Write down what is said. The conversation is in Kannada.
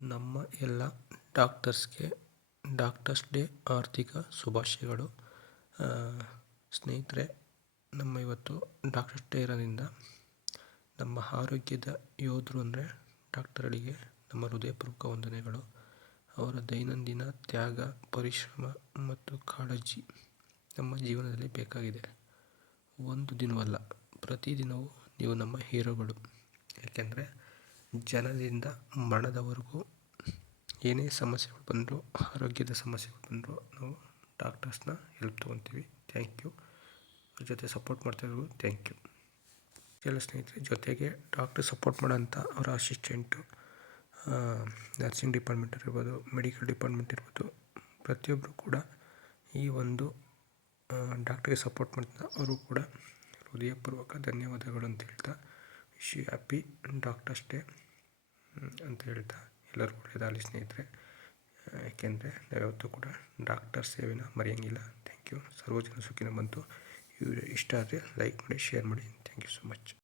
ನಮ್ಮ ಎಲ್ಲ ಡಾಕ್ಟರ್ಸ್ಗೆ ಡಾಕ್ಟರ್ಸ್ ಡೇ ಆರ್ಥಿಕ ಶುಭಾಶಯಗಳು. ಸ್ನೇಹಿತರೆ, ನಮ್ಮ ಇವತ್ತು ಡಾಕ್ಟರ್ಸ್ ಡೇ ಇರೋದ್ರಿಂದ ನಮ್ಮ ಆರೋಗ್ಯದ ಯೋಧರು ಅಂದರೆ ಡಾಕ್ಟರ್ಗಳಿಗೆ ನಮ್ಮ ಹೃದಯಪೂರ್ವಕ ವಂದನೆಗಳು. ಅವರ ದೈನಂದಿನ ತ್ಯಾಗ, ಪರಿಶ್ರಮ ಮತ್ತು ಕಾಳಜಿ ನಮ್ಮ ಜೀವನದಲ್ಲಿ ಬೇಕಾಗಿದೆ. ಒಂದು ದಿನವಲ್ಲ, ಪ್ರತಿದಿನವೂ ನೀವು ನಮ್ಮ ಹೀರೋಗಳು. ಏಕೆಂದರೆ ಜನದಿಂದ ಮರಣದವರೆಗೂ ಏನೇ ಸಮಸ್ಯೆಗಳು ಬಂದರೂ, ಆರೋಗ್ಯದ ಸಮಸ್ಯೆಗಳು ಬಂದರೂ ನಾವು ಡಾಕ್ಟರ್ಸ್ನ ಹೆಲ್ಪ್ ತೊಗೊತೀವಿ. Thank you. ಅವ್ರ ಜೊತೆ ಸಪೋರ್ಟ್ ಮಾಡ್ತಾಯಿದ್ರು, ಥ್ಯಾಂಕ್ ಯು. ಎಲ್ಲ ಸ್ನೇಹಿತರೆ, ಜೊತೆಗೆ ಡಾಕ್ಟರ್ ಸಪೋರ್ಟ್ ಮಾಡೋಂಥ ಅವರ ಅಸಿಸ್ಟೆಂಟು, ನರ್ಸಿಂಗ್ ಡಿಪಾರ್ಟ್ಮೆಂಟ್ ಇರ್ಬೋದು, ಮೆಡಿಕಲ್ ಡಿಪಾರ್ಟ್ಮೆಂಟ್ ಇರ್ಬೋದು, ಪ್ರತಿಯೊಬ್ಬರು ಕೂಡ ಈ ಒಂದು ಡಾಕ್ಟ್ರಿಗೆ ಸಪೋರ್ಟ್ ಮಾಡ್ತಾ ಅವರು ಕೂಡ ಹೃದಯಪೂರ್ವಕ ಧನ್ಯವಾದಗಳು ಅಂತ ಹೇಳ್ತಾ, wish you happy doctors day ಅಂತ ಹೇಳ್ತಾ, ಎಲ್ಲರಿಗೂ ಒಳ್ಳೆಯದಾಗಲಿ ಸ್ನೇಹಿತರೆ. ಏಕೆಂದರೆ ನಾವ್ಯಾವತ್ತೂ ಕೂಡ ಡಾಕ್ಟರ್ ಸೇವೆನ ಮರೆಯೋಂಗಿಲ್ಲ. Thank you. ಸರ್ವಜನ ಸುಖಿನೋ ಬಂತು. ವಿಡಿಯೋ ಇಷ್ಟ ಆದರೆ ಲೈಕ್ ಮಾಡಿ, ಶೇರ್ ಮಾಡಿ. Thank you so much.